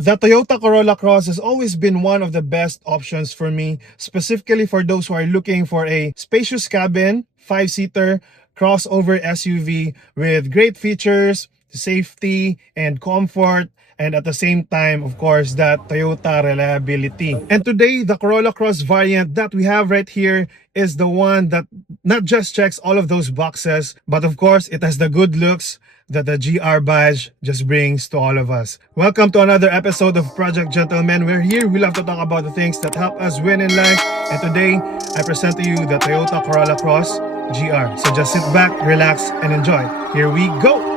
The Toyota Corolla Cross has always been one of the best options for me, specifically for those who are looking for a spacious cabin, 5-seater, crossover SUV with great features, safety, and comfort, and at the same time, of course, that Toyota reliability. And today, the Corolla Cross variant that we have right here is the one that not just checks all of those boxes, but of course, it has the good looks that the GR badge just brings to all of us. Welcome to another episode of Project Gentlemen. We're here, we love to talk about the things that help us win in life. And today, I present to you the Toyota Corolla Cross GR. So just sit back, relax, and enjoy. Here we go!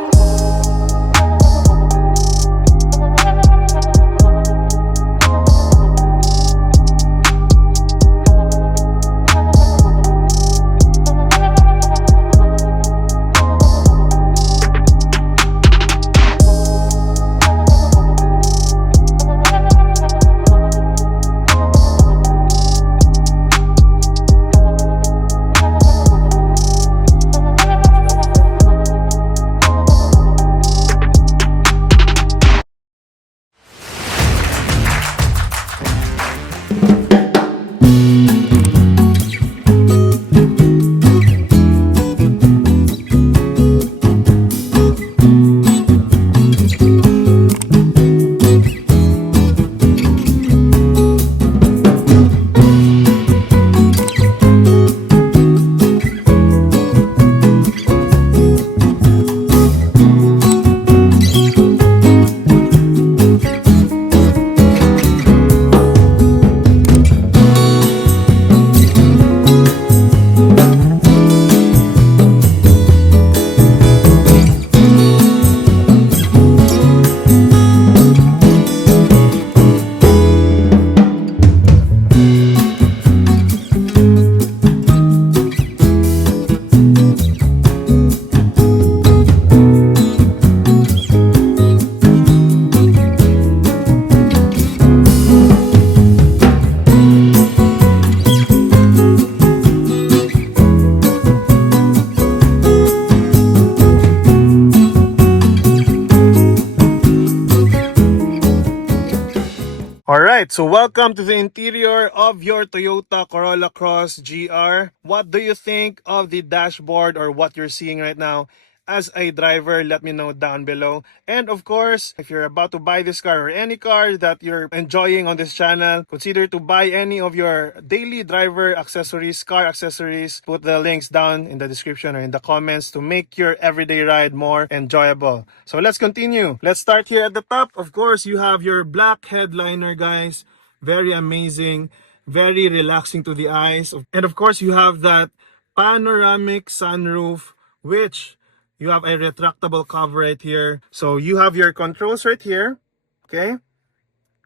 Alright, so welcome to the interior of your Toyota Corolla Cross GR. What do you think of the dashboard or what you're seeing right now? As a driver, let me know down below. And of course, if you're about to buy this car or any car that you're enjoying on this channel, consider to buy any of your daily driver accessories, car accessories. Put the links down in the description or in the comments to make your everyday ride more enjoyable. So let's continue. Let's start here at the top. Of course, you have your black headliner, guys. Very amazing, very relaxing to the eyes. And of course, you have that panoramic sunroof, which you have a retractable cover right here. So you have your controls right here. Okay.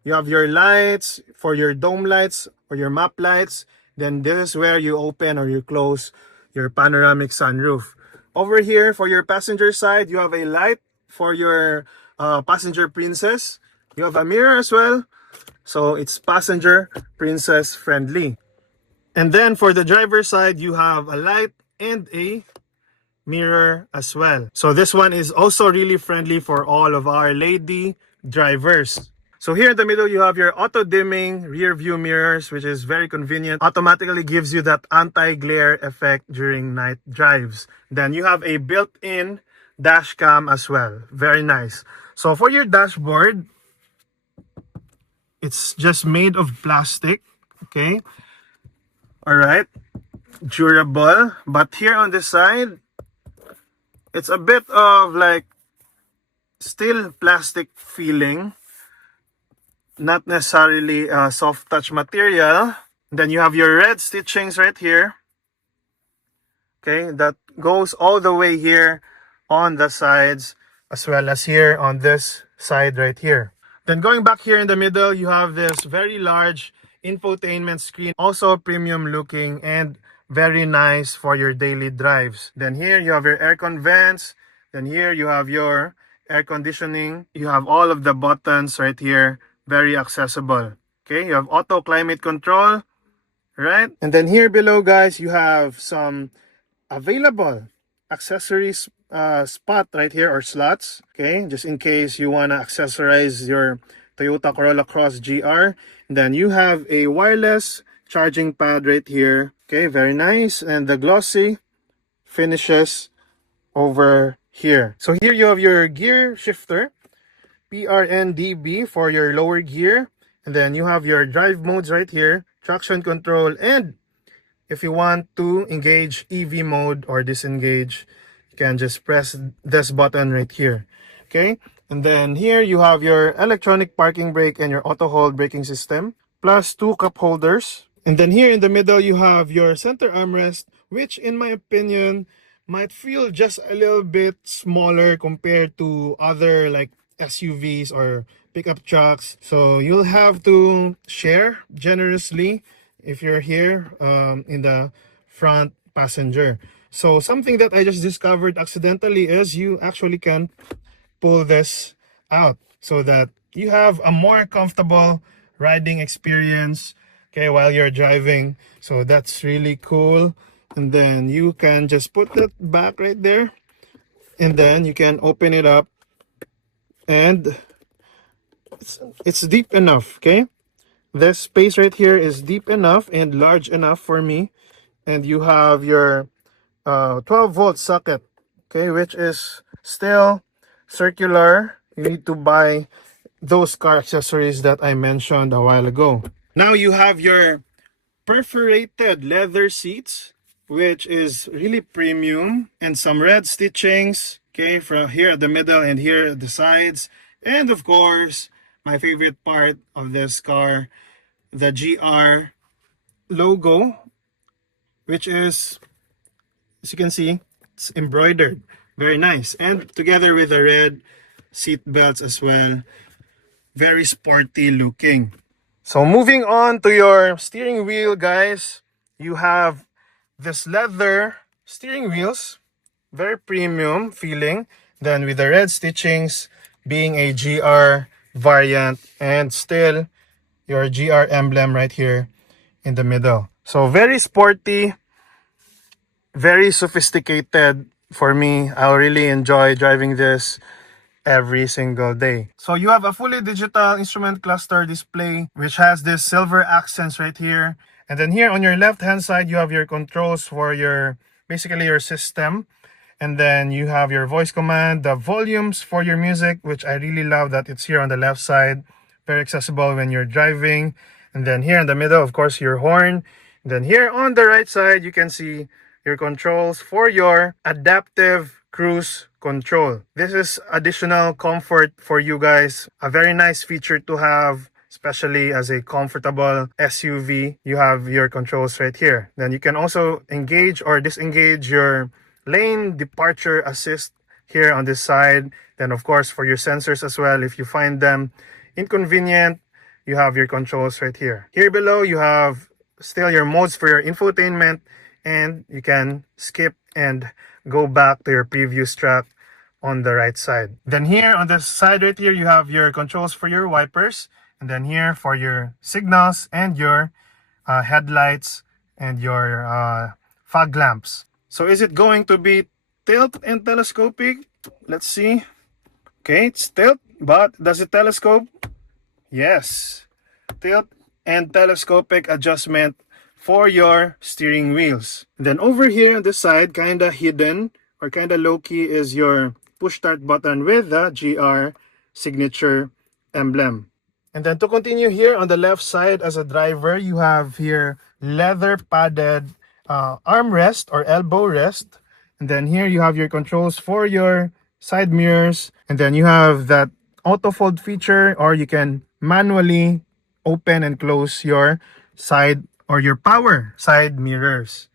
You have your lights for your dome lights or your map lights. Then this is where you open or you close your panoramic sunroof. Over here for your passenger side, you have a light for your passenger princess. You have a mirror as well. So it's passenger princess friendly. And then for the driver side, you have a light and a mirror as well. So this one is also really friendly for all of our lady drivers. So here in the middle, you have your auto-dimming rear view mirrors, which is very convenient. Automatically gives you that anti-glare effect during night drives. Then you have a built-in dash cam as well. Very nice. So for your dashboard, it's just made of plastic. Okay. All right. Durable. But here on this side, it's a bit of like still plastic feeling, not necessarily soft touch material. Then you have your red stitchings right here. Okay, that goes all the way here on the sides as well as here on this side right here. Then going back here in the middle, you have this very large infotainment screen, also premium looking and very nice for your daily drives. Then here you have your aircon vents. Then here you have your air conditioning. You have all of the buttons right here, very accessible. Okay, you have auto climate control, right? And then here below, guys, you have some available accessories spot right here or slots. Okay, just in case you want to accessorize your Toyota Corolla Cross GR. And then you have a wireless charging pad right here. Okay, very nice. And the glossy finishes over here. So here you have your gear shifter, PRNDB for your lower gear. And then you have your drive modes right here, traction control, and if you want to engage EV mode or disengage, you can just press this button right here. Okay, and then here you have your electronic parking brake and your auto hold braking system, plus two cup holders. And then here in the middle you have your center armrest, which in my opinion might feel just a little bit smaller compared to other like SUVs or pickup trucks. So you'll have to share generously if you're here in the front passenger. So something that I just discovered accidentally is you actually can pull this out so that you have a more comfortable riding experience, okay, while you're driving. So that's really cool. And then you can just put it back right there, and then you can open it up, and it's deep enough. Okay, this space right here is deep enough and large enough for me. And you have your 12-volt socket, okay, which is still circular. You need to buy those car accessories that I mentioned a while ago. Now you have your perforated leather seats, which is really premium, and some red stitchings, okay, from here at the middle and here at the sides. And of course, my favorite part of this car, the GR logo, which is, as you can see, it's embroidered. Very nice. And together with the red seat belts as well. Very sporty looking. So moving on to your steering wheel, guys, you have this leather steering wheels, very premium feeling. Then with the red stitchings being a GR variant, and still your GR emblem right here in the middle. So very sporty, very sophisticated for me. I really enjoy driving this every single day. So you have a fully digital instrument cluster display, which has this silver accents right here. And then here on your left hand side, you have your controls for your, basically your system. And then you have your voice command, the volumes for your music, which I really love that it's here on the left side. Very accessible when you're driving. And then here in the middle, of course, your horn. And then here on the right side, you can see your controls for your adaptive cruise control. This is additional comfort for you guys. A very nice feature to have, especially as a comfortable SUV. You have your controls right here. Then you can also engage or disengage your lane departure assist here on this side. Then of course for your sensors as well, if you find them inconvenient, you have your controls right here. Here below you have still your modes for your infotainment, and you can skip and go back to your previous track on the right side. Then here on the side right here, you have your controls for your wipers, and then here for your signals and your headlights and your fog lamps. So is it going to be tilt and telescopic? Let's see. Okay, it's tilt, but does it telescope? Yes. Tilt and telescopic adjustment for your steering wheels. And then over here on this side, kinda hidden or kinda low-key, is your push start button with the GR signature emblem. And then to continue here on the left side, as a driver, you have here leather padded armrest or elbow rest. And then here you have your controls for your side mirrors. And then you have that auto fold feature, or you can manually open and close your side or your power side mirrors.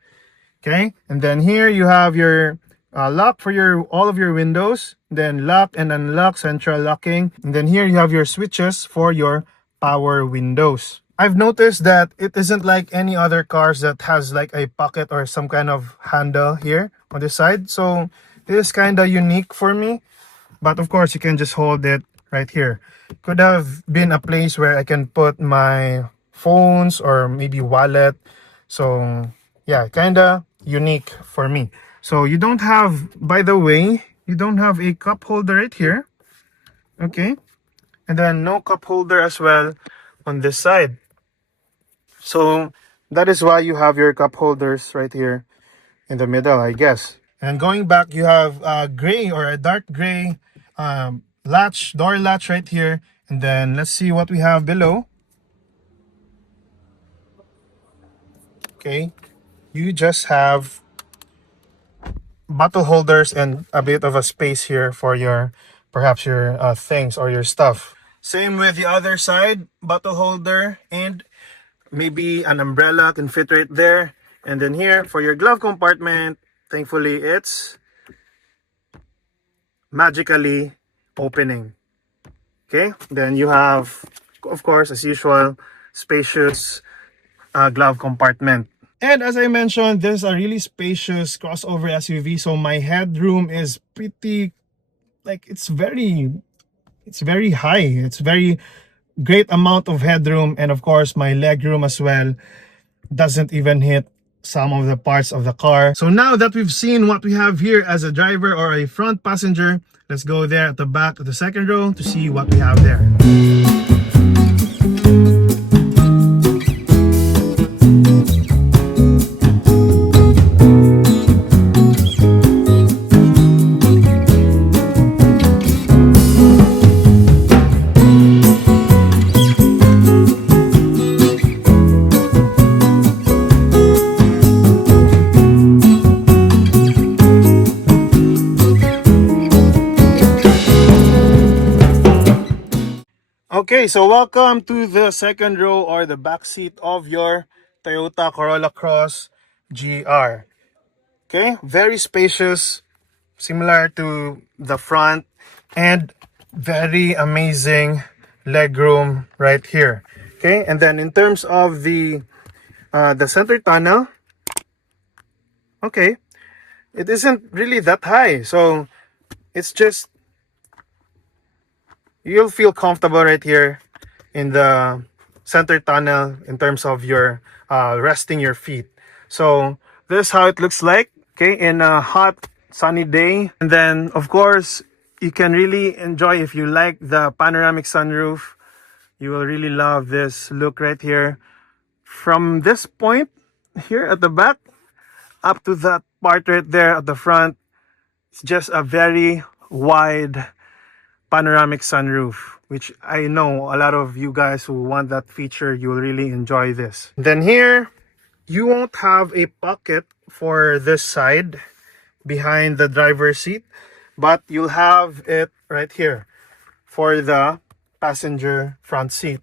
Okay, and then here you have your lock for your all of your windows, then lock and unlock, central locking. And then here you have your switches for your power windows. I've noticed that it isn't like any other cars that has like a pocket or some kind of handle here on this side. So this is kind of unique for me. But of course, you can just hold it right here. Could have been a place where I can put my phones or maybe wallet. So yeah, kind of unique for me. So you don't have, by the way, you don't have a cup holder right here. Okay. And then no cup holder as well on this side. So that is why you have your cup holders right here in the middle, I guess. And going back, you have a gray or a dark gray latch, door latch right here. And then let's see what we have below. Okay, you just have bottle holders and a bit of a space here for your, perhaps your things or your stuff. Same with the other side, bottle holder and maybe an umbrella can fit right there. And then here for your glove compartment, thankfully it's magically opening. Okay, then you have, of course, as usual, spacious glove compartment. And as I mentioned, this is a really spacious crossover SUV. So my headroom is pretty, like, it's very high. It's very great amount of headroom. And of course, my legroom as well doesn't even hit some of the parts of the car. So now that we've seen what we have here as a driver or a front passenger, let's go there at the back of the second row to see what we have there. Okay, so welcome to the second row or the back seat of your Toyota Corolla Cross GR. Okay, very spacious, similar to the front, and very amazing legroom right here. Okay, and then in terms of the center tunnel, okay, it isn't really that high, so it's just, you'll feel comfortable right here in the center tunnel in terms of your resting your feet. So this is how it looks like, okay, in a hot sunny day. And then of course you can really enjoy, if you like the panoramic sunroof, you will really love this look right here. From this point here at the back up to that part right there at the front, it's just a very wide panoramic sunroof, which I know a lot of you guys who want that feature, you'll really enjoy this. Then here, you won't have a pocket for this side behind the driver's seat, but you'll have it right here for the passenger front seat.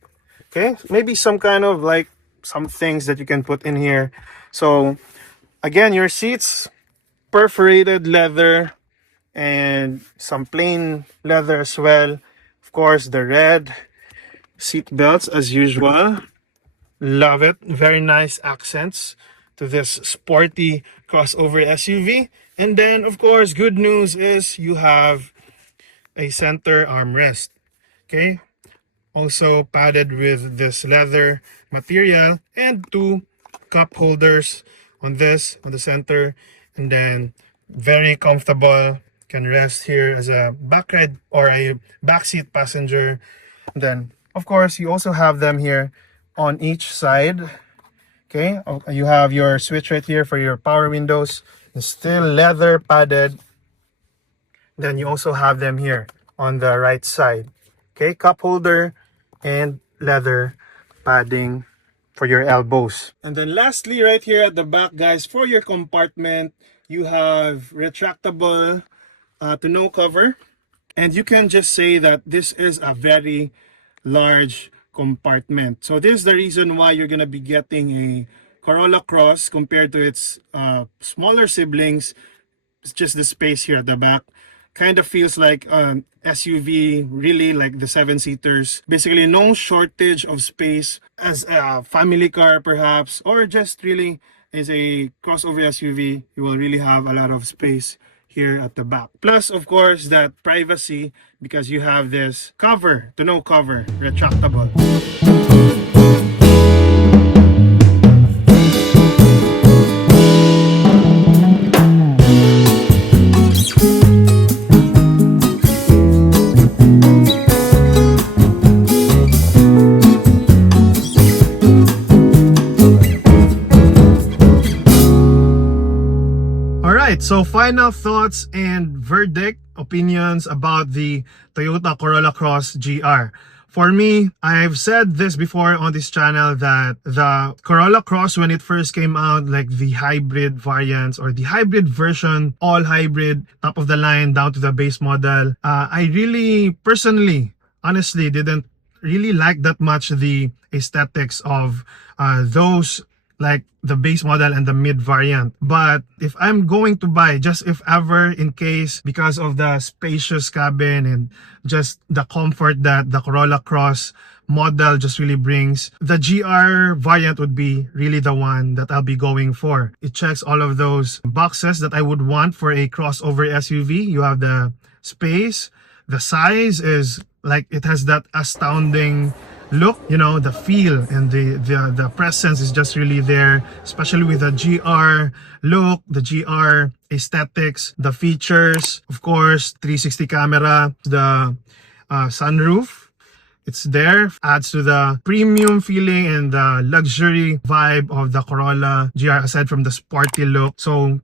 Okay, maybe some kind of like some things that you can put in here. So again, your seats, perforated leather, and some plain leather as well. Of course, the red seat belts as usual. Love it. Very nice accents to this sporty crossover SUV. And then, of course, good news is you have a center armrest. Okay, also padded with this leather material, and two cup holders on the center, and then very comfortable. Can rest here as a back ride or a backseat passenger. And then of course you also have them here on each side. Okay, you have your switch right here for your power windows. It's still leather padded. Then you also have them here on the right side. Okay, cup holder and leather padding for your elbows. And then lastly, right here at the back, guys, for your compartment, you have retractable tonneau cover. And you can just say that this is a very large compartment. So this is the reason why you're going to be getting a Corolla Cross compared to its smaller siblings. It's just the space here at the back. Kind of feels like an SUV, really like the 7-seaters. Basically, no shortage of space as a family car perhaps, or just really as a crossover SUV. You will really have a lot of space here at the back. Plus, of course, that privacy because you have this cover, tonneau cover, retractable. right, so final thoughts and verdict opinions about the Toyota Corolla Cross GR. For me, I've said this before on this channel that the Corolla Cross, when it first came out, like the hybrid variants or the hybrid version, all hybrid, top of the line down to the base model, I really personally, honestly, didn't really like that much the aesthetics of those, like the base model and the mid variant. But if I'm going to buy, just if ever, in case, because of the spacious cabin and just the comfort that the Corolla Cross model just really brings, the GR variant would be really the one that I'll be going for. It checks all of those boxes that I would want for a crossover SUV. You have the space, the size is like, it has that astounding look, you know, the feel and the presence is just really there, especially with the GR look, the GR aesthetics, the features, of course, 360 camera, the sunroof, it's there, adds to the premium feeling and the luxury vibe of the Corolla GR, aside from the sporty look. So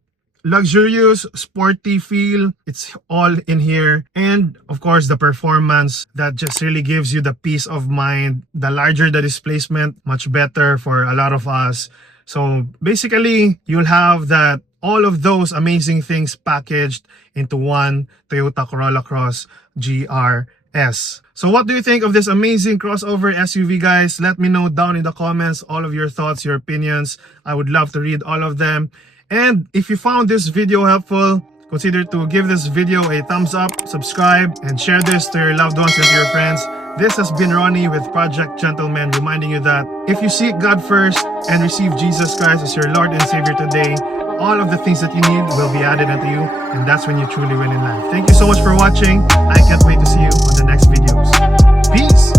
luxurious, sporty feel, it's all in here. And of course, the performance that just really gives you the peace of mind. The larger the displacement, much better for a lot of us. So basically, you'll have that, all of those amazing things packaged into one Toyota Corolla Cross GRS. So what do you think of this amazing crossover SUV, guys? Let me know down in the comments all of your thoughts, your opinions. I would love to read all of them. And if you found this video helpful, consider to give this video a thumbs up, subscribe, and share this to your loved ones and to your friends. This has been Ronnie with Project Gentleman, reminding you that if you seek God first and receive Jesus Christ as your Lord and Savior today, all of the things that you need will be added unto you, and that's when you truly win in life. Thank you so much for watching. I can't wait to see you on the next videos. Peace!